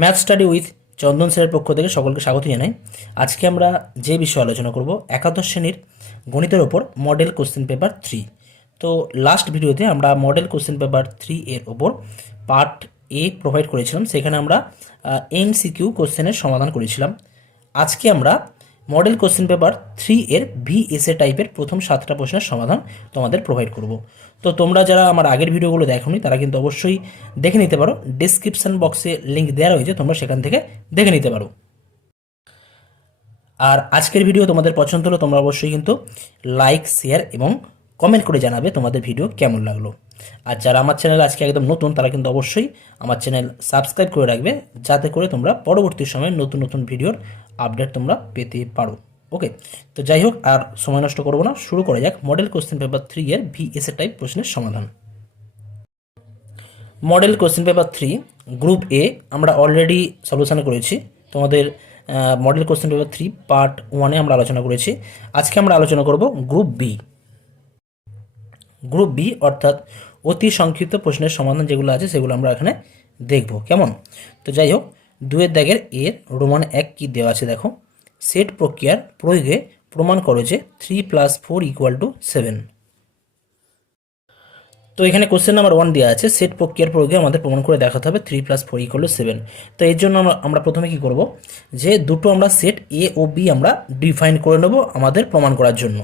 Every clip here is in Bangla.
ম্যাথ স্টাডি উইথ চন্দন স্যারের পক্ষ থেকে সকলকে স্বাগত জানাই। আজকে আমরা যে বিষয়ে আলোচনা করব একাদশ শ্রেণীর গণিতের ওপর মডেল কোশ্চেন পেপার 3। তো লাস্ট ভিডিওতে আমরা মডেল কোশ্চেন পেপার 3 এর ওপর পার্ট এ প্রোভাইড করেছিলাম, সেখানে আমরা এমসিকিউ কোশ্চেনের সমাধান করেছিলাম। আজকে আমরা মডেল কোশ্চেন পেপার 3 এর ভিএসএ টাইপের প্রথম 7টা প্রশ্নের সমাধান তোমাদের প্রোভাইড করব। তো তোমরা যারা আমার আগের ভিডিওগুলো দেখোনি তারা কিন্তু অবশ্যই দেখে নিতে পারো, ডেসক্রিপশন বক্সে লিঙ্ক দেওয়া রয়েছে, তোমরা সেখান থেকে দেখে নিতে পারো। আর আজকের ভিডিও তোমাদের পছন্দ হলো তোমরা অবশ্যই কিন্তু লাইক, শেয়ার এবং কমেন্ট করে জানাবে তোমাদের ভিডিও কেমন লাগলো। আর যারা আমার চ্যানেল আজকে একদম নতুন তারা কিন্তু অবশ্যই আমার চ্যানেল সাবস্ক্রাইব করে রাখবে, যাতে করে তোমরা পরবর্তী সময়ে নতুন নতুন ভিডিওর আপডেট তোমরা পেতে পারো। ওকে, তো যাই হোক আর সময় নষ্ট করবো না, শুরু করা যাক মডেল কোশ্চেন পেপার 3 এর ভিএসএ টাইপ প্রশ্নের সমাধান। মডেল কোশ্চেন পেপার 3 গ্রুপ এ আমরা অলরেডি সলিউশন করেছি। তোমাদের মডেল কোশ্চেন পেপার 3 পার্ট 1-এ আমরা আলোচনা করেছি। আজকে আমরা আলোচনা করব গ্রুপ বি। গ্রুপ বি অর্থাৎ অতি সংক্ষিপ্ত প্রশ্নের সমাধান যেগুলো আছে সেগুলো আমরা এখানে দেখব, কেমন? তো যাই হোক, 2-এর দাগের এর রোমান 1 কি দেওয়া আছে দেখো। সেট প্রক্রিয়ার প্রয়োগে প্রমাণ করো যে 3 + 4 = 7। তো এখানে কোশ্চেন নাম্বার 1 দেওয়া আছে, সেট প্রক্রিয়ার প্রয়োগে আমাদের প্রমাণ করে দেখাতে হবে 3 + 4 = 7। তো এর জন্য আমরা প্রথমে কি করব, যে দুটো আমরা সেট এ ও বি আমরা ডিফাইন করে নেব আমাদের প্রমাণ করার জন্য।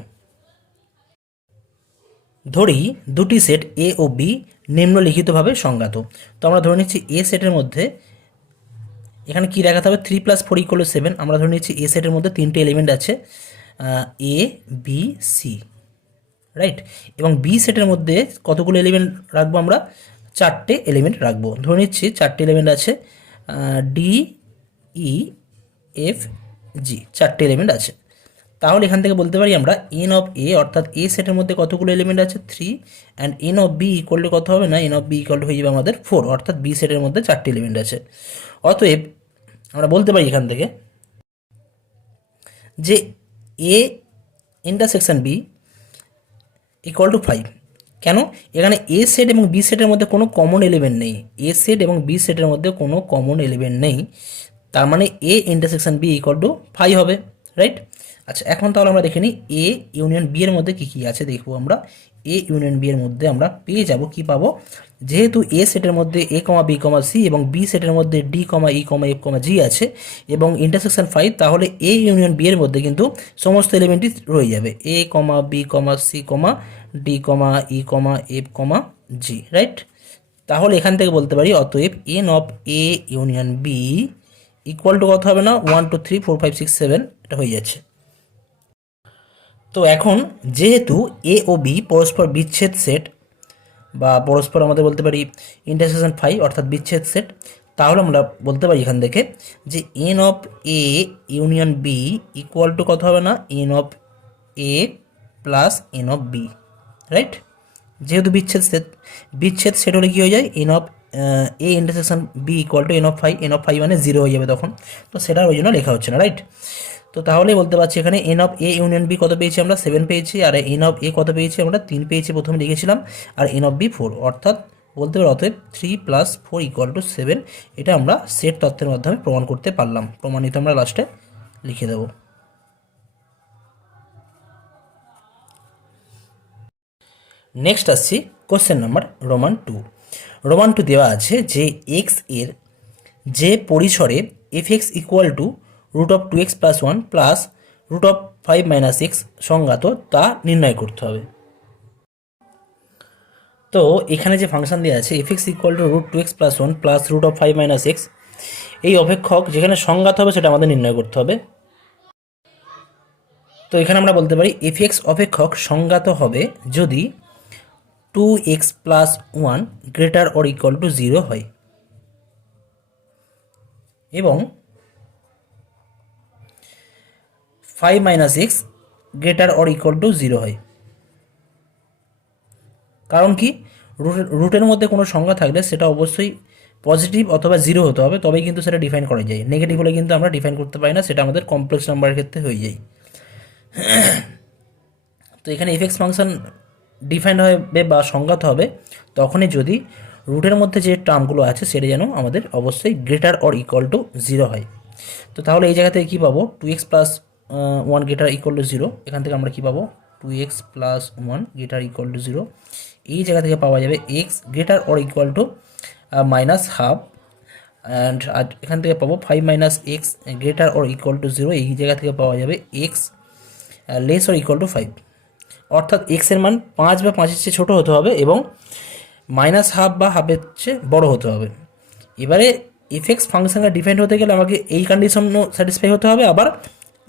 ধরি দুটি সেট এ ও বি নিম্নলিখিতভাবে সংজ্ঞাত। তো আমরা ধরে নিচ্ছি এ সেটের মধ্যে এখানে কি দেখাতে হবে, 3 + 4 = 7। আমরা ধরে নিচ্ছি এ সেটের মধ্যে 3টে এলিমেন্ট আছে, এ বি সি, রাইট। এবং বি সেটের মধ্যে কতগুলো এলিমেন্ট রাখবো, আমরা 4টে এলিমেন্ট রাখবো। ধরে নিচ্ছি 4টে এলিমেন্ট আছে, ডি ই এফ জি, 4টে এলিমেন্ট আছে। তাহলে এখান থেকে বলতে পারি আমরা এন অফ এ অর্থাৎ এ সেটের মধ্যে কতগুলো এলিমেন্ট আছে, 3, and N of B equal to কত হবে না, N of B equal to হয়ে যাবে আমাদের 4, অর্থাৎ বি সেটের মধ্যে 4টে এলিমেন্ট আছে। অতএব আমরা বলতে পারি এখান থেকে যে A intersection B equal to 5। কেন? এখানে এ সেট এবং বি সেটের মধ্যে কোনো কমন এলিমেন্ট নেই। এ সেট এবং বি সেটের মধ্যে কোনো কমন এলিমেন্ট নেই, তার মানে A intersection B equal to 5 হবে, রাইট। আচ্ছা, এখন তাহলে আমরা দেখে নিই এ ইউনিয়ন বি এর মধ্যে কী কী আছে। দেখবো আমরা এ ইউনিয়ন বি এর মধ্যে আমরা পেয়ে যাব কি পাবো, যেহেতু এ সেটের মধ্যে এ কমা বি কমা সি এবং বি সেটের মধ্যে D comma E comma F comma জি আছে এবং ইন্টারসেকশন 5, তাহলে এ ইউনিয়ন বি এর মধ্যে কিন্তু সমস্ত এলিমেন্টই রয়ে যাবে, A comma B comma C comma D comma E comma F comma G, right. তাহলে এখান থেকে বলতে পারি অতএব N of A union B equal to কত হবে না, 1 2 3 4 5 6 7, এটা হয়ে যাচ্ছে। তো এখন যেহেতু এ ও বি পরস্পর বিচ্ছেদ সেট বা পরস্পর আমাদের বলতে পারি ইন্টারসেকশন 5 অর্থাৎ বিচ্ছেদ সেট, তাহলে আমরা বলতে পারি এখান থেকে যে N of A union B equal to কত হবে না, N of A plus N of B, right. যেহেতু বিচ্ছেদ সেট হলে কী হয়ে যায়, N of A intersection B equal to N of 5, N of 5 মানে 0 হয়ে যাবে তখন, তো সেটা ওই জন্য লেখা হচ্ছে না, রাইট। তো তাহলেই বলতে পারছি এখানে N of A union B কত পেয়েছি আমরা, 7 পেয়েছি, আর এন অফ এ কত পেয়েছি আমরা, 3 পেয়েছি, প্রথমে লিখেছিলাম, আর এন অফ বি 4, অর্থাৎ বলতে পারি অতএব 3 + 4 = 7। এটা আমরা সেট তথ্যের মাধ্যমে প্রমাণ করতে পারলাম। প্রমাণিত আমরা লাস্টে লিখে দেব। নেক্সট আসছি কোশ্চেন নাম্বার রোমান 2। রোমান 2 দেওয়া আছে যে এক্স এর যে পরিসরে F x equal to √2x + 1 plus √5 - x সংজ্ঞাত তা নির্ণয় করতে হবে। তো এখানে যে ফাংশন দেওয়া আছে F x equal to √2x + 1 plus √5 - x, এই অপেক্ষক যেখানে সংজ্ঞাত হবে সেটা আমাদের নির্ণয় করতে হবে। তো এখানে আমরা বলতে পারি এফ এক্স অপেক্ষক সংজ্ঞাত হবে যদি 2x + 1 ≥ 0 হয় এবং 5 - x ≥ 0 হয়। কারণ কি, রুটের মধ্যে কোনো সংখ্যা থাকলে সেটা অবশ্যই পজিটিভ অথবা 0 হতে হবে, তবেই কিন্তু সেটা ডিফাইন করা যায়। নেগেটিভ হলে কিন্তু আমরা ডিফাইন করতে পারি না, সেটা আমাদের কমপ্লেক্স নাম্বারের ক্ষেত্রে হয়ে যায়। তো এখানে এফ এক্স ফাংশন ডিফাইন্ড হবে বা সংজ্ঞাত হবে তখনই যদি রুটের মধ্যে যে টার্মগুলো আছে সেটা যেন আমাদের অবশ্যই গ্রেটার অর ইকুয়াল টু 0 হয়। তো তাহলে এই জায়গা থেকে কী পাবো, 2x plus 1 greater equal to 0, এখান থেকে আমরা কী পাবো 2x plus 1 greater equal to 0। এই জায়গা থেকে পাওয়া যাবে x greater or equal two minus half, and এখান থেকে পাবো 5 minus x greater or equal two 0। এই জায়গা থেকে পাওয়া যাবে x less or equal to 5, অর্থাৎ এক্সের মান 5 বা 5-এর চেয়ে ছোটো হতে হবে এবং মাইনাস হাফ বা হাফের চেয়ে বড় হতে হবে। এবারে এফএক্স ফাংশনটা ডিফাইন হতে গেলে আমাকে এই কন্ডিশনও স্যাটিসফাই হতে হবে, আবার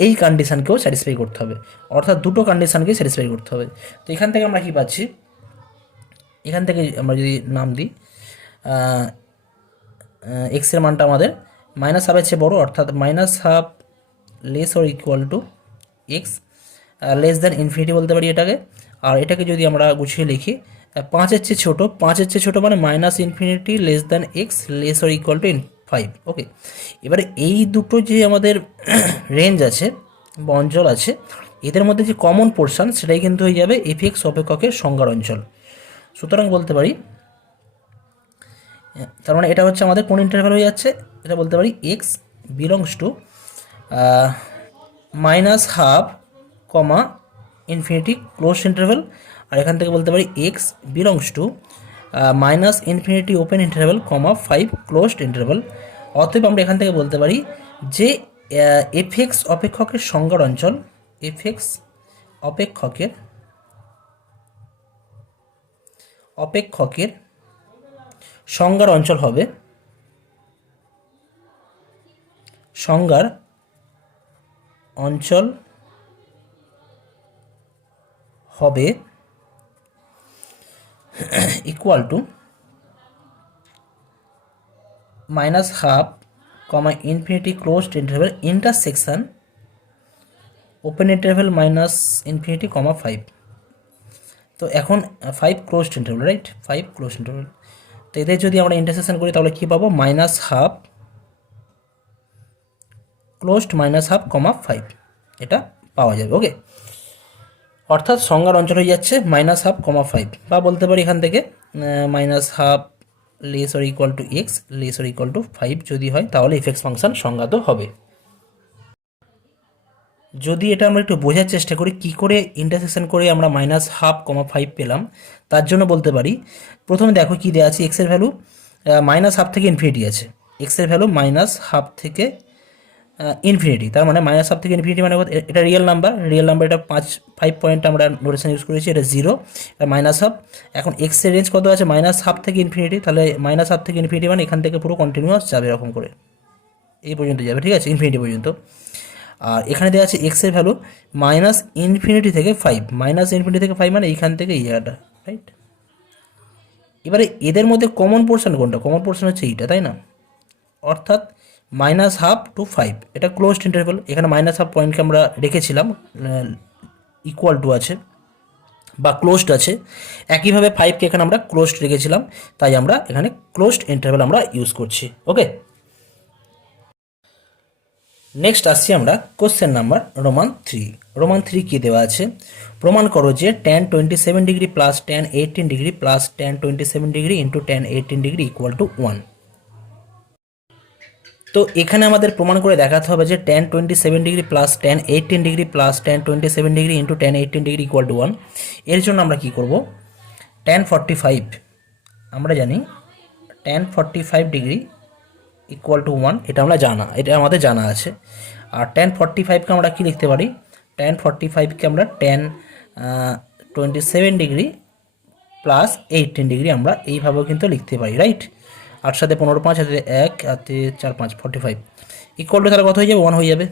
এই কন্ডিশনকেও স্যাটিসফাই করতে হবে, অর্থাৎ দুটো কন্ডিশনকেই স্যাটিসফাই করতে হবে। তো এখান থেকে আমরা কী পাচ্ছি, এখান থেকে আমরা যদি নাম দিই এক্সের মানটা আমাদের মাইনাস হাফের চেয়ে বড়ো, অর্থাৎ minus half less or equal two x less than infinity বলতে পারি এটাকে। আর এটাকে যদি আমরা গুছিয়ে লিখি 5-এর চেয়ে ছোটো, 5-এর চেয়ে ছোটো মানে minus infinity less than x less or equal to 5। ওকে, এবারে এই দুটো যে আমাদের রেঞ্জ আছে বা অঞ্চল আছে, এদের মধ্যে যে কমন পোর্শন সেটাই কিন্তু হয়ে যাবে এফএক্স অপেক্ষকের সংজ্ঞার অঞ্চল। সুতরাং বলতে পারি, তার মানে এটা হচ্ছে আমাদের কোন ইন্টারভ্যাল হয়ে যাচ্ছে, এটা বলতে পারি x belongs to minus half comma infinity close interval, আর এখান থেকে বলতে পারি x belongs to minus infinity open interval comma 5 closed interval. অতএব আমরা এখান থেকে বলতে পারি যে এফএক্স অপেক্ষকের সংজ্ঞার অঞ্চল, এফএক্স অপেক্ষকের সংজ্ঞার অঞ্চল হবে, সংজ্ঞার অঞ্চল হবে equal to minus half comma infinity closed interval intersection open interval minus infinity কমা 5। তো এখন 5 closed interval, right, 5 closed interval. তো এদের যদি আমরা ইন্টারসেকশন করি তাহলে কী পাবো, minus half closed minus half কমা 5, এটা পাওয়া যাবে। ওকে, অর্থাৎ সংজ্ঞার অঞ্চল হয়ে যাচ্ছে মাইনাস হাফ কমা 5, বা বলতে পারি এখান থেকে minus half less or equal two x less or equal to 5 যদি হয় তাহলে এফএক্স ফাংশন সংজ্ঞাত হবে। যদি এটা আমরা একটু বোঝার চেষ্টা করি কী করে ইন্টারসেকশন করে আমরা মাইনাস হাফ কমা 5 পেলাম, তার জন্য বলতে পারি প্রথমে দেখো কী দেওয়া আছে, এক্সের ভ্যালু মাইনাস হাফ থেকে ইনফিনিটি আছে, এক্সের ভ্যালু মাইনাস হাফ থেকে ইনফিনিটি, তার মানে মাইনাস হাফ থেকে ইনফিনিটি মানে এটা রিয়েল নাম্বার, এটা 5 পয়েন্ট আমরা নোটেশন ইউজ করেছি, এটা 0 আর মাইনাস হাফ। এখন এক্সের রেঞ্জ কত আছে, মাইনাস হাফ থেকে ইনফিনিটি, তাহলে মাইনাস হাফ থেকে ইনফিনিটি মানে এখান থেকে পুরো কন্টিনিউয়াস যাবে এরকম করে এই পর্যন্ত যাবে, ঠিক আছে, ইনফিনিটি পর্যন্ত। আর এখানে দেওয়া আছে এক্সের ভ্যালু মাইনাস ইনফিনিটি থেকে 5, মাইনাস ইনফিনিটি থেকে 5 মানে এইখান থেকে এই জায়গাটা, রাইট। এবারে এদের মধ্যে কমন পোর্শন কোনটা, কমন পোর্শন হচ্ছে এইটা, তাই না, অর্থাৎ মাইনাস হাফ টু 5, এটা ক্লোজড ইন্টারভ্যাল, এখানে মাইনাস হাফ পয়েন্টকে আমরা রেখেছিলাম ইকুয়াল টু আছে বা ক্লোজড আছে, একইভাবে 5কে এখানে আমরা ক্লোজড রেখেছিলাম, তাই আমরা এখানে ক্লোজড ইন্টারভ্যাল আমরা ইউজ করছি। ওকে, নেক্সট আসছি আমরা কোশ্চেন নাম্বার রোমান 3। রোমান 3 কী দেওয়া আছে, প্রমাণ করো যে tan 27 degree plus tan 18 degree plus tan 27 degree into tan 18 degree equal to 1। তো এখানে আমাদের প্রমাণ করে দেখাতে হবে যে tan 27 degree plus tan 18 degree plus tan 27 degree into tan 18 degree equal to 1। এর জন্য আমরা কী করব, tan 45 আমরা জানি tan 45 ডিগ্রি ইকুয়াল টু 1, এটা আমরা এটা আমাদের জানা আছে। আর tan 45কে আমরা কী লিখতে পারি, tan 45কে আমরা tan 27 ডিগ্রি প্লাস 18 ডিগ্রি আমরা এইভাবেও কিন্তু লিখতে পারি, রাইট। 8 সাথে 15, 5 হাতে 1 হাতে 4 5 45 ইকুয়াল টু তাহলে কত হয়ে যাবে, 1 হয়ে যাবে।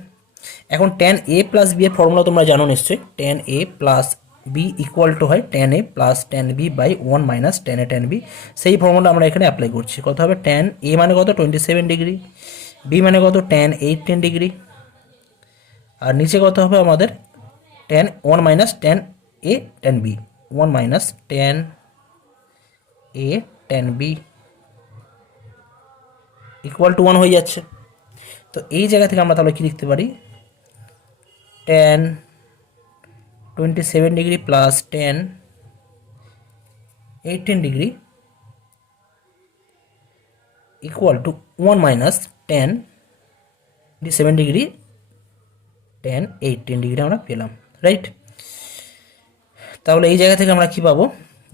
এখন tan a প্লাস b এর ফর্মুলা তোমরা জানো নিশ্চয়ই, tan a plus b equal to হয় tan a plus tan b by 1 minus tan a tan b। সেই ফর্মুলা আমরা এখানে অ্যাপ্লাই করছি। কত হবে, tan a মানে কত 27 ডিগ্রি, b মানে কত tan 18 ডিগ্রি, আর নিচে কত হবে আমাদের tan 1 minus tan a tan b, 1 minus tan a tan b equal to 1 হয়ে যাচ্ছে। তো এই জায়গা থেকে আমরা তাহলে কী লিখতে পারি, tan 27 degree plus tan 18 degree equal to 1 minus 7 degree 18 degree আমরা পেলাম, রাইট। তাহলে এই জায়গা থেকে আমরা কি পাবো,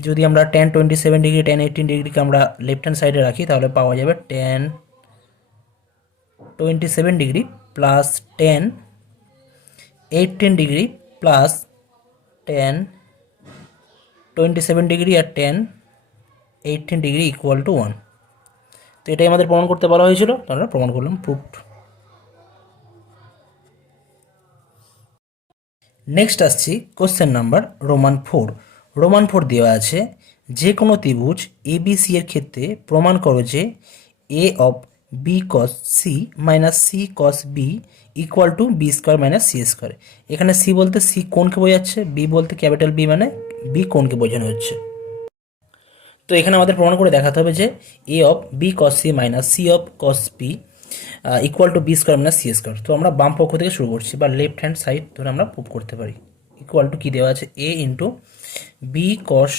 যদি আমরা 27 ডিগ্রি 18 ডিগ্রিকে আমরা লেফট হ্যান্ড সাইডে রাখি তাহলে পাওয়া যাবে 27 degree plus 18 degree plus 27 degree আর 18 ডিগ্রি ইকুয়াল টু 1। তো এটাই আমাদের প্রমাণ করতে বলা হয়েছিল, তো আমরা প্রমাণ করলাম, প্রুফড। নেক্সট আসছি কোশ্চেন নাম্বার রোমান 4 দেওয়া আছে, যে কোনো ত্রিভুজ এবিসি এর ক্ষেত্রে প্রমাণ করো যে A of B cos C minus C cos B equal to B square minus C square. এখানে সি বলতে সি কোণকে বোঝাচ্ছে, বি বলতে ক্যাপিটাল বি মানে বি কোণকে বোঝানো হচ্ছে। তো এখানে আমাদের প্রমাণ করে দেখাতে হবে যে A of B cos C minus C of cos B equal to B square minus C square. তো আমরা বাম পক্ষ থেকে শুরু করছি বা লেফট হ্যান্ড সাইড ধরে আমরা প্রুভ করতে পারি। ইকুয়াল টু কী দেওয়া আছে, A into B cos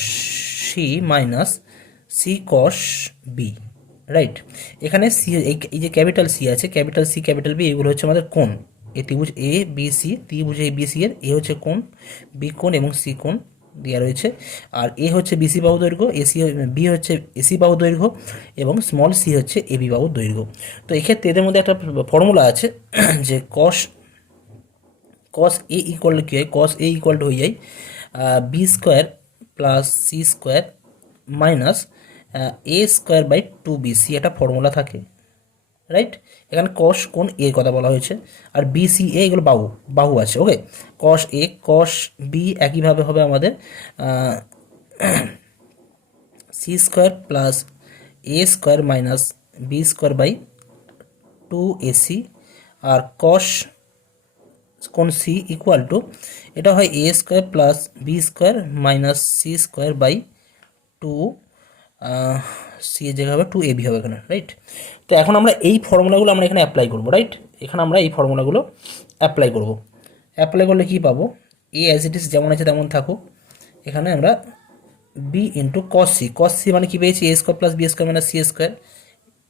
C minus C cos B, right. এখানে সি এই যে ক্যাপিটাল সি আছে, ক্যাপিটাল সি ক্যাপিটাল বি এগুলো হচ্ছে আমাদের কোণ। এই ত্রিভুজ এ বি সি, ত্রিভুজ এ বি সি এর এ হচ্ছে কোণ, বি কোণ এবং সি কোণ দেওয়া রয়েছে। আর এ হচ্ছে বিসি বাহু দৈর্ঘ্য, এসি বি হচ্ছে এসি বাহু দৈর্ঘ্য এবং স্মল সি হচ্ছে এবি বাহু দৈর্ঘ্য। তো এক্ষেত্রে এদের মধ্যে একটা ফর্মুলা আছে যে কস এ ইকুয়াল টু কী হয়, কস এ ইকুয়াল টু হয়ে যায় B square plus C square minus A square by 2bc, একটা ফর্মুলা থাকে, রাইট। এখানে কস কোণ এর কথা বলা হয়েছে, আর বি সি এ এগুলো বাহু আছে, ওকে। কস এ কস বি একইভাবে হবে আমাদের C square plus A square minus B square by 2ac, আর কস কোণ সি ইকুয়াল টু এটা হয় A square plus B square minus C square by 2 C এর জায়গায় হবে 2ab হবে এখানে, রাইট। তো এখন আমরা এই ফর্মুলাগুলো আমরা এখানে অ্যাপ্লাই করবো, রাইট। এখানে আমরা এই ফর্মুলাগুলো অ্যাপ্লাই করলে কী পাবো, এ অ্যাজ ইট ইস যেমন আছে তেমন থাকুক। এখানে আমরা বি ইন্টু কস সি মানে কি পেয়েছি, A square plus B square minus C square,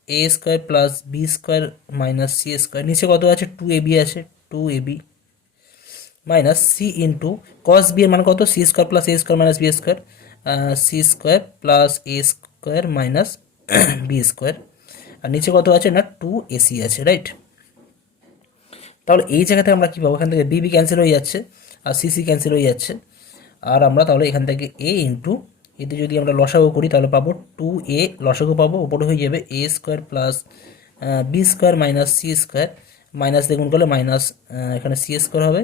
A square plus B square minus C square, নিচে কত আছে 2ab আছে, 2ab minus C into cos B এর মান কত, C square plus A square minus B square, C square plus A square minus B square, আর নিচে কত আছে না 2ac আছে, রাইট। তাহলে এই জায়গাতে আমরা কী পাবো, এখান থেকে বি ক্যান্সেল হয়ে যাচ্ছে আর সি ক্যান্সেল হয়ে যাচ্ছে, আর আমরা তাহলে এখান থেকে এ ইন্টু এতে যদি আমরা লসাগু করি তাহলে পাবো 2a, লসাগু পাবো, ওপরে হয়ে যাবে A square plus B square minus C square, minus দেখুন করলে মাইনাস এখানে সি স্কোয়ার হবে,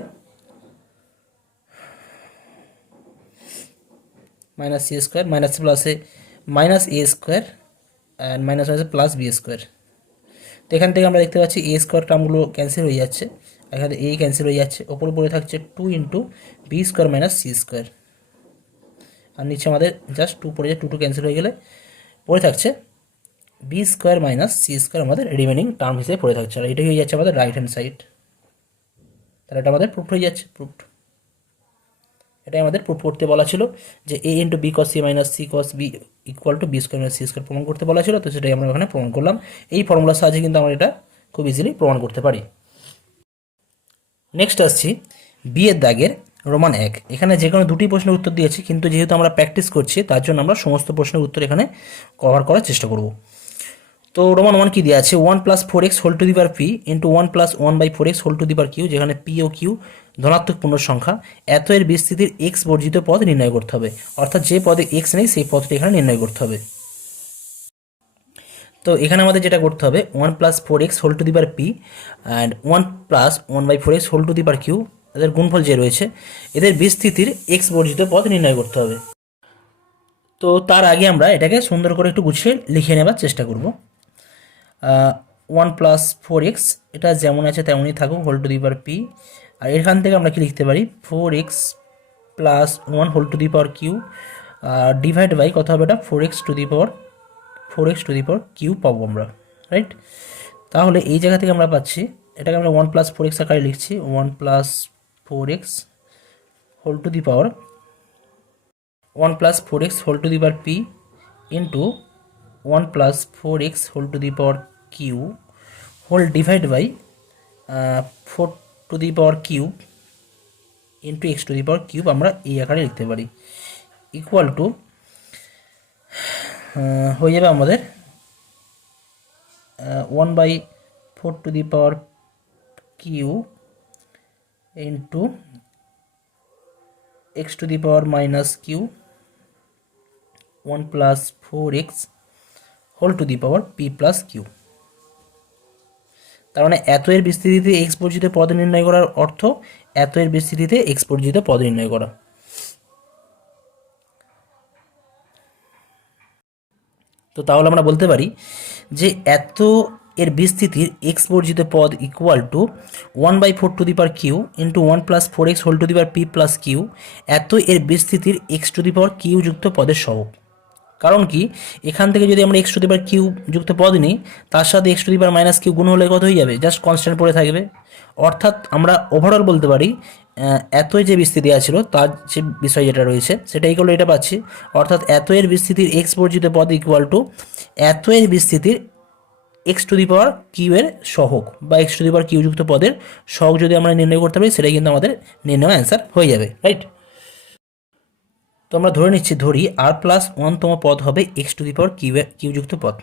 মাইনাস সি স্কোয়ার মাইনাস প্লাসে minus A square and minus minus plus B square. তো এখান থেকে আমরা দেখতে পাচ্ছি এ স্কোয়ার টার্মগুলো ক্যান্সেল হয়ে যাচ্ছে, এখানে এ ক্যান্সেল হয়ে যাচ্ছে, ওপরে পড়ে থাকছে 2 into B square minus C square, আর নিচে আমাদের জাস্ট 2 পড়ে যায়, 2 ক্যান্সেল হয়ে গেলে পড়ে থাকছে B square minus C square আমাদের রিমেনিং টার্ম হিসেবে পড়ে থাকছে, আর এটাই হয়ে যাচ্ছে আমাদের রাইট হ্যান্ড সাইড। তাহলে এটা আমাদের প্রুফ হয়ে যাচ্ছে, প্রুফড। এটাই আমাদের প্রুফ করতে বলা ছিল যে A into B cos C minus C cos B equal to B square minus C square প্রমাণ করতে বলা ছিল, তো সেটাই আমরা ওখানে প্রমাণ করলাম। এই ফর্মুলার সাহায্যে কিন্তু আমরা এটা খুব ইজিলি প্রমাণ করতে পারি। নেক্সট আসছি বি এর দাগের রোমান 1। এখানে যে কোনো দুটি প্রশ্নের উত্তর দিয়েছি, কিন্তু যেহেতু আমরা প্র্যাকটিস করছি তার জন্য আমরা সমস্ত প্রশ্নের উত্তর এখানে কভার করার চেষ্টা করব। তো রোমান 1 কি দেওয়া আছে, 1 plus 4x whole to the power P into 1 plus 1/4x whole to the power Q, যেখানে পি ও কিউ ধনাত্মক পূর্ণ সংখ্যা, এত এর বিস্তৃতির এক্স বর্জিত পদ নির্ণয় করতে হবে। অর্থাৎ যে পদে এক্স নেই সেই পদটি এখানে নির্ণয় করতে হবে। তো এখানে আমাদের যেটা করতে হবে 1 plus 4x whole to the power P and 1 plus 1/4x whole to the power Q, এদের গুণফল যে রয়েছে এদের বিস্তৃতির এক্স বর্জিত পদ নির্ণয় করতে হবে। তো তার আগে আমরা এটাকে সুন্দর করে একটু গুছিয়ে লিখে নেবার চেষ্টা করব। 1 প্লাস 4x এটা যেমন আছে তেমনই থাকুক whole to the power P, আর এখান থেকে আমরা কি লিখতে পারি 4x plus 1 whole to the power Q divide by কত হবে এটা 4x to the power Q পাবো আমরা, রাইট। তাহলে এই জায়গা থেকে আমরা পাচ্ছি এটাকে আমরা 1 প্লাস 4x আকারে লিখছি, 1 plus 4x whole to the power 1 plus 4x whole to the power P into 1 plus 4x whole to the power Q whole divide by 4 to the power cube into x to the power cube আমরা এই আকারে লিখতে পারি, ইকুয়াল টু হয়ে যাবে আমাদের 1/4 to the power Q into x to the power minus Q 1 plus 4x whole to the power P plus Q. তার মানে এত এর বিস্তৃতিতে এক্স বর্জিত পদ নির্ণয় করার অর্থ এত এর বিস্তৃতিতে এক্স বর্জিত পদ নির্ণয় করা। তো তাহলে আমরা বলতে পারি যে এত এর বিস্তৃতির এক্স বর্জিত পদ equal to 1/4 to the power Q into 1 plus 4x whole to the power P plus Q, এত এর বিস্তৃতির x to the power Q যুক্ত পদের সহগ। কারণ কি, এখান থেকে যদি আমরা x to the power Q যুক্ত পদ নিই, তার সাথে x to the power minus Q গুণ হলে কত হয়ে যাবে, জাস্ট কনস্ট্যান্ট পড়ে থাকবে। অর্থাৎ আমরা ওভারঅল বলতে পারি এতই যে বিস্তৃতি আছিল তার যে বিষয় যেটা রয়েছে সেটা ইকুয়াল এটা পাচ্ছি। অর্থাৎ এত এর বিস্তৃতির এক্স বর্জিত পদ ইকুয়াল টু এত এর বিস্তৃতির x to the power Q এর সহগ বা x to the power Q যুক্ত পদের সহগ যদি আমরা নির্ণয় করতে পারি, সেটাই কিন্তু আমাদের নির্ণয় অ্যান্সার হয়ে যাবে, রাইট। তো আমরা ধরি আর প্লাস 1তম পদ হবে X to the power Q যুক্ত পদ।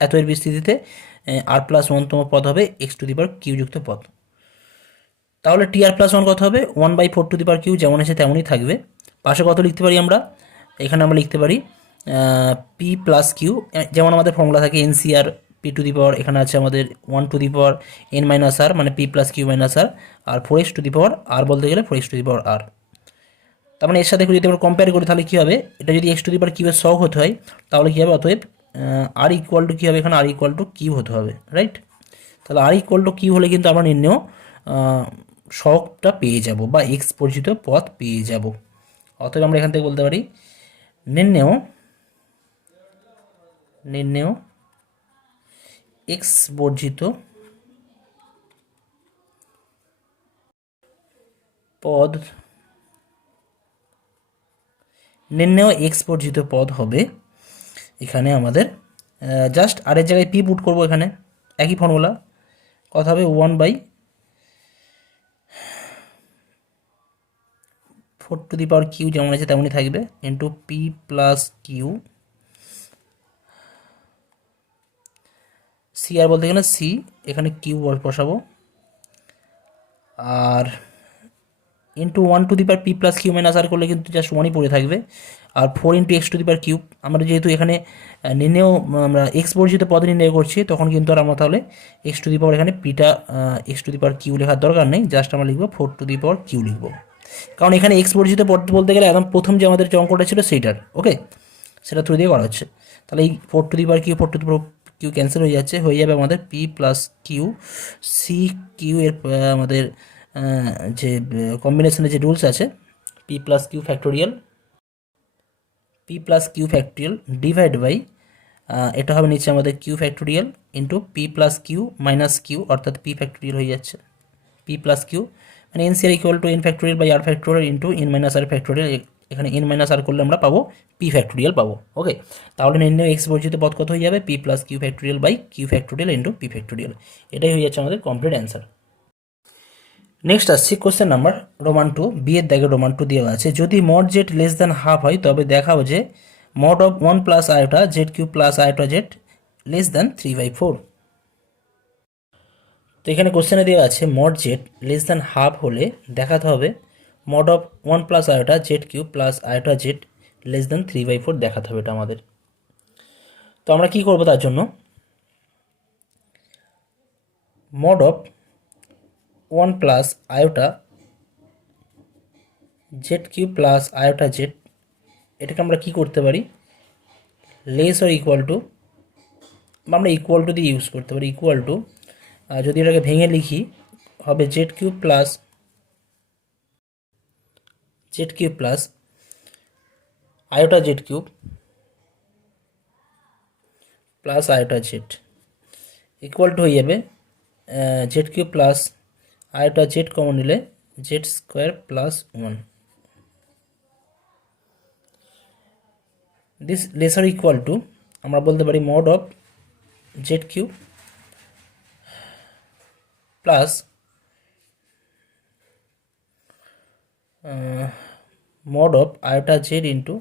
এত এর বিস্তৃতিতে আর প্লাস 1তম পদ হবে X to the power Q যুক্ত পদ। তাহলে টি আর প্লাস 1 কত হবে, 1/4 টু দি পাওয়ার কিউ যেমন আছে তেমনই থাকবে। পাশে কত লিখতে পারি আমরা, এখানে আমরা লিখতে পারি পি প্লাস কিউ, যেমন আমাদের ফর্মুলা থাকে NCR P to the power, এখানে আছে আমাদের 1 to the power N minus R, মানে P plus Q minus R, আর 4x to the power R বলতে গেলে 4x টু দি পাওয়ার আর। তার মানে এর সাথে যদি আমরা কম্পেয়ার করি তাহলে কী হবে, এটা যদি X to the power Q এর সহগ হতে হয় তাহলে কী হবে, অতএব আর ইকুয়াল টু কী হবে, এখানে আর ইকুয়াল টু কিউ হতে হবে, রাইট। তাহলে আর ইকুয়াল টু কিউ হলে কিন্তু আমরা নির্ণয় সহগটা পেয়ে যাব বা এক্স বর্জিত পথ পেয়ে যাব। অতএব আমরা এখান থেকে বলতে পারি নির্ণয় এক্স বর্জিত পদ হবে এখানে আমাদের জাস্ট আর এর জায়গায় পি পুট করবো, এখানে একই ফর্মুলা, কথা হবে 1/4 টু দি পাওয়ার কিউ যেমন আছে তেমনই থাকবে into P plus Q, C আর বলতে গেলে সি, এখানে কিউ বসাবো, আর into 1 to the power P plus Q minus R করলে কিন্তু জাস্ট 1ই পড়ে থাকবে, আর 4 into x to the power cube. আমরা যেহেতু এখানে নির্ণয় আমরা এক্স বর্জিত পদ নির্ণয় করছি, তখন কিন্তু আর আমরা তাহলে এক্স টু দি পাওয়ার এখানে পিটা X to the power Q লেখার দরকার নেই, জাস্ট আমরা লিখবো 4 টু দি পাওয়ার কিউ লিখবো। কারণ এখানে এক্স বর্জিত পদ বলতে গেলে একদম প্রথম যে আমাদের যে অঙ্কটা ছিল সেইটার, ওকে, সেটা থ্রু দিয়ে করা হচ্ছে। তাহলে এই 4 to the power Q 4 to the power Q cancel হয়ে যাচ্ছে, হয়ে যাবে আমাদের P plus Q, C Q এর আমাদের যে কম্বিনেশনের যে রুলস আছে P plus Q factorial divide by এটা হবে নিচে আমাদের Q factorial into P plus Q minus Q, অর্থাৎ পি ফ্যাক্টোরিয়াল হয়ে যাচ্ছে, পি প্লাস কিউ মানে n C r equal to N factorial by R factorial into N minus R factorial. এখানে এন মাইনাস আর করলে আমরা পাবো পি ফ্যাক্টোরিয়াল পাবো, ওকে। তাহলে নির্ণয় এক্স বর্জিত পদ কত হয়ে যাবে, P plus Q factorial by Q factorial into P factorial. এটাই হয়ে যাচ্ছে আমাদের কমপ্লিট অ্যান্সার। নেক্সট আসছি কোশ্চেন নাম্বার রোমান 2, বিয়ের দাগে রোমান 2 দেওয়া আছে, যদি mod Z less than half হয় তবে দেখাও যে mod of 1 plus iota Z Q plus iota Z less than 3/4। তো এখানে কোশ্চেনে দেওয়া আছে mod Z less than half হলে দেখাতে হবে mod of 1 plus iota Z Q plus iota Z less than 3/4 দেখাতে হবে এটা আমাদের। তো আমরা কি করব, তার জন্য mod of 1 plus iota Z Q plus iota Z, এটাকে আমরা কি করতে পারি, লেস অর ইকুয়াল টু, বা আমরা ইকুয়াল টু দিয়ে ইউজ করতে পারি, ইকুয়াল টু যদি এটাকে ভেঙে লিখি হবে Z Q plus iota Z cube plus iota Z equal to হয়ে যাবে Z cube plus iota Z common নিলে Z square plus 1, this lesser equal to আমরা বলতে পারি mod of Z cube plus mod of iota Z into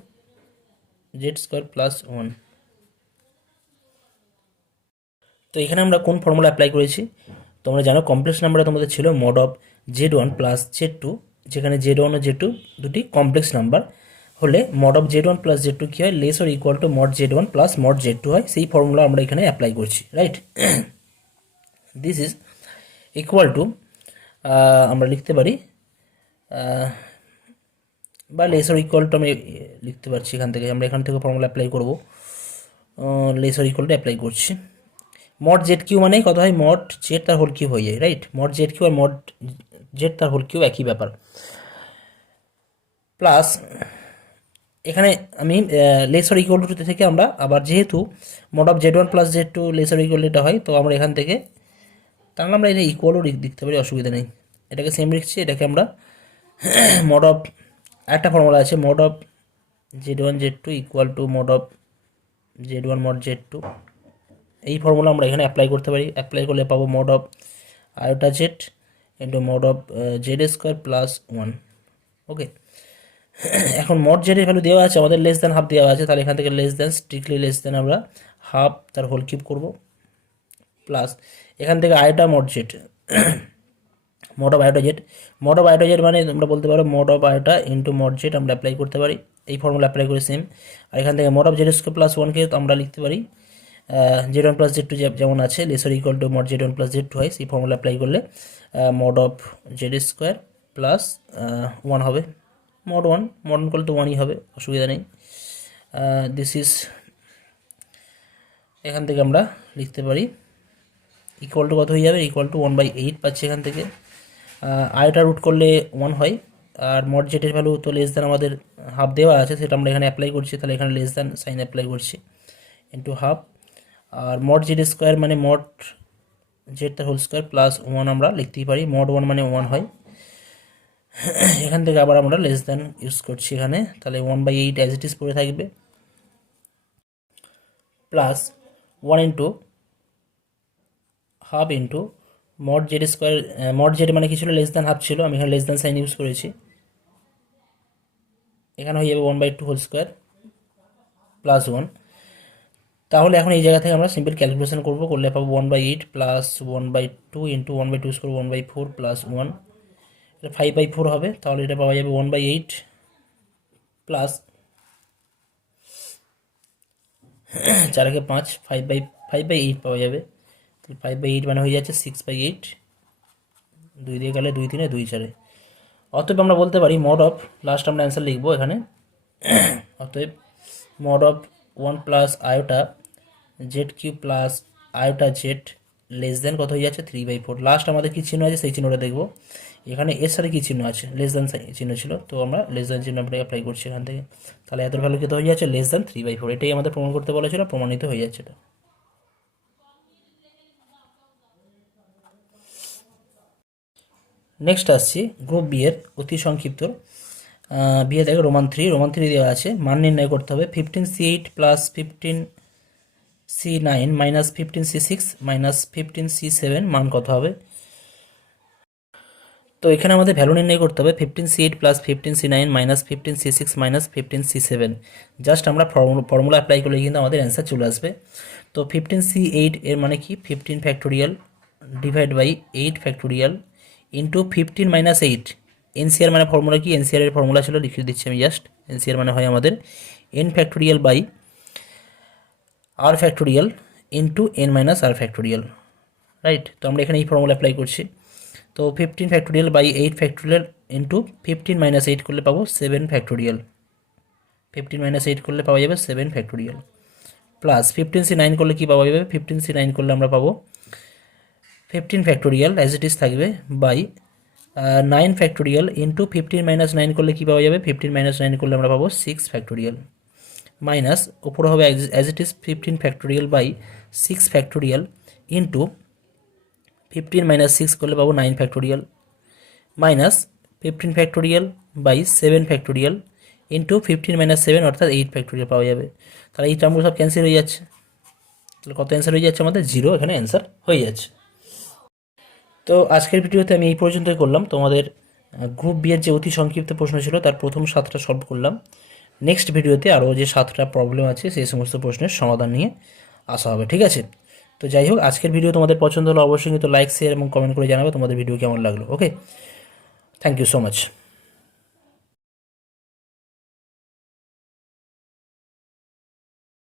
Z square plus 1। তো এখানে আমরা কোন ফর্মুলা অ্যাপ্লাই করেছি? তোমরা জানো কমপ্লেক্স নাম্বারে তোমাদের ছিল mod of Z one plus Z two, যেখানে জেড ওয়ান ও জেড টু দুটি কমপ্লেক্স নাম্বার হলে mod of Z one plus Z two কী হয়, less or equal to mod Z one plus mod Z two হয়। সেই ফর্মুলা আমরা এখানে অ্যাপ্লাই করছি, right. This is equal to, আমরা লিখতে পারি বা লেস অর ইকুয়াল টু আমি লিখতে পারছি এখান থেকে, আমরা এখান থেকে ফর্মুলা অ্যাপ্লাই করবো, less or equal to apply করছি। মড জেড কিউ মানে কত হয়, মড জেড তার হোল কিউ হয়ে যায়, right. Mod Z Q R mod Z তার হোল কিউ একই ব্যাপার। প্লাস এখানে আমি লেসার ইকুয়াল টু থেকে আমরা আবার যেহেতু mod of Z one plus Z two lesser equal টুটা হয়, তো আমরা এখান থেকে তাহলে আমরা এটা ইকুয়ালও লিখতে পারি, অসুবিধা নেই। এটাকে সেম লিখছি, এটাকে আমরা মড অফ, একটা ফর্মুলা আছে mod of Z one Z two equal to mod of Z one mod Z two, এই ফর্মুলা আমরা এখানে অ্যাপ্লাই করতে পারি। অ্যাপ্লাই করলে পাবো mod of iota Z into mod of Z square plus 1। Okay, এখন মড জেডের ভ্যালু দেওয়া আছে আমাদের, লেস দ্যান হাফ দেওয়া আছে, তাহলে এখান থেকে less than, strictly less than আমরা হাফ তার হোল কিউব করবো, প্লাস এখান থেকে iota mod Z, mod of iota Z, mod of iota Z মানে আমরা বলতে পারো mod of iota into mod Z আমরা অ্যাপ্লাই করতে পারি, এই ফর্মুলা অ্যাপ্লাই করে সেম। আর এখান থেকে mod of Z square plus 1কে আমরা লিখতে পারি Z one plus Z two যেমন আছে, lesser equal to mod Z one plus Z two হয়, সেই ফর্মুলা অ্যাপ্লাই করলে mod of Z square plus 1 হবে, মড ওয়ান করলে তো 1ই হবে, অসুবিধা নেই। দিস ইজ, এখান থেকে আমরা লিখতে পারি ইকুয়াল টু কত হয়ে যাবে, ইকুয়াল টু 1/8 পাচ্ছি এখান থেকে। আয়োটা রুট করলে 1 হয়, আর মড জেডের ভ্যালু তো লেস দ্যান আমাদের হাফ দেওয়া আছে, সেটা আমরা এখানে অ্যাপ্লাই করছি, তাহলে এখানে লেস দ্যান সাইন অ্যাপ্লাই করছি ইন্টু হাফ। আর মড জেড স্কোয়ার মানে মড জেড তার হোল স্কোয়ার প্লাস 1 আমরা লিখতেই পারি, মড 1 মানে 1 হয়। এখান থেকে আবার আমরা লেস দ্যান ইউজ করছি এখানে, তাহলে 1/8 অ্যাজ ইট ইজ পড়ে থাকবে, plus 1 into half into mod Z square, mod Z মানে কি ছিল, লেস দ্যান হাফ ছিল, আমি এখানে লেস দ্যান সাইন ইউজ করেছি, এখানে হয়ে যাবে 1/2 হোল স্কোয়ার প্লাস 1। তাহলে এখন এই জায়গা থেকে আমরা সিম্পল ক্যালকুলেশন করলে পাবো 1/8 প্লাস 1/2 ইন্টু 1/2 স্কোয়ার 1/4 প্লাস 1, এটা 5/4 হবে, তাহলে এটা পাওয়া যাবে 1/8 প্লাস 4কে 5, 5/8 পাওয়া যাবে, 5/8 মানে হয়ে যাচ্ছে 6/8, 2 দিয়ে গেলে 2 3 2 4। অতএব আমরা বলতে পারি মড অফ, লাস্ট আমরা অ্যান্সার লিখবো এখানে, অতএব mod of 1 plus iota Z cube plus iota Z less than কত হয়ে যাচ্ছে 3/4। লাস্ট আমাদের কী চিহ্ন আছে সেই চিহ্নটা দেখবো, এখানে এর সাথে কী চিহ্ন আছে, লেস দেন চিহ্ন ছিল, তো আমরা লেস দেন চিহ্ন আমরা অ্যাপ্লাই করছি এখান থেকে, তাহলে এত ভ্যালু কত হয়ে যাচ্ছে লেস দেন 3/4, এটাই আমাদের প্রমাণ করতে বলেছিল, প্রমাণিত হয়ে যাচ্ছে এটা। নেক্সট আসছি গ্রুপ বি এর অতি সংক্ষিপ্ত। বি এ দেখো রোমান 3 দেওয়া আছে, মান নির্ণয় করতে হবে 15C8 plus 15C9 minus 15C6 minus 15C7 মান কত হবে। তো এখানে আমাদের ভ্যালু নির্ণয় করতে হবে 15C8 plus 15C9 minus 15C6 minus 15C7, just আমরা ফর্মুলা অ্যাপ্লাই করলে কিন্তু আমাদের অ্যান্সার চলে আসবে। তো 15C8 এর মানে কি 15 factorial divide by 8 factorial into 15 minus 8, NCR মানে ফর্মুলা কি, এনসিআর এর ফর্মুলা ছিল, লিখে দিচ্ছি আমি জাস্ট, এনসিআর মানে হয় আমাদের N factorial by R factorial into N minus R factorial, right. তো আমরা এখানে এই ফর্মুলা অ্যাপ্লাই করছি, তো 15 factorial by 8 factorial into 15 minus 8 করলে পাবো 7 ফ্যাক্টোরিয়াল, 15 মাইনাস 8 করলে পাওয়া যাবে 7 ফ্যাক্টোরিয়াল, প্লাস 15C9 করলে কি পাওয়া যাবে, 15C9 করলে আমরা পাবো 15 ফ্যাক্টোরিয়াল অ্যাজ ইট ইজ থাকবে বাই 9 ফ্যাক্টোরিয়াল ইন্টু 15 মাইনাস 9 করলে কী পাওয়া যাবে, 15 মাইনাস 9 করলে আমরা পাবো 6 ফ্যাক্টোরিয়াল, মাইনাস উপরে হবে as it is 15 factorial by 6 factorial into 15 minus 6 করলে পাবো 9 factorial, minus 15 factorial by 7 factorial into 15 minus 7 অর্থাৎ 8 ফ্যাক্টোরিয়াল পাওয়া যাবে। তাহলে এই টার্মগুলো সব ক্যান্সেল হয়ে যাচ্ছে, তাহলে কত অ্যান্সার হয়ে যাচ্ছে আমাদের 0 এখানে অ্যান্সার হয়ে যাচ্ছে। তো আজকের ভিডিওতে আমি এই পর্যন্তই করলাম। তোমাদের গ্রুপ বি এর যে অতি সংক্ষিপ্ত প্রশ্ন ছিল তার প্রথম 7টা সলভ করলাম। নেক্সট ভিডিওতে আরও যে 7টা প্রবলেম আছে সেই সমস্ত প্রশ্নের সমাধান নিয়ে আসা হবে, ঠিক আছে? তো যাই হোক, আজকের ভিডিও তোমাদের পছন্দ হলে অবশ্যই কিন্তু লাইক, শেয়ার এবং কমেন্ট করে জানাবে তোমাদের ভিডিও কেমন লাগলো। ওকে, থ্যাংক ইউ সো মাচ।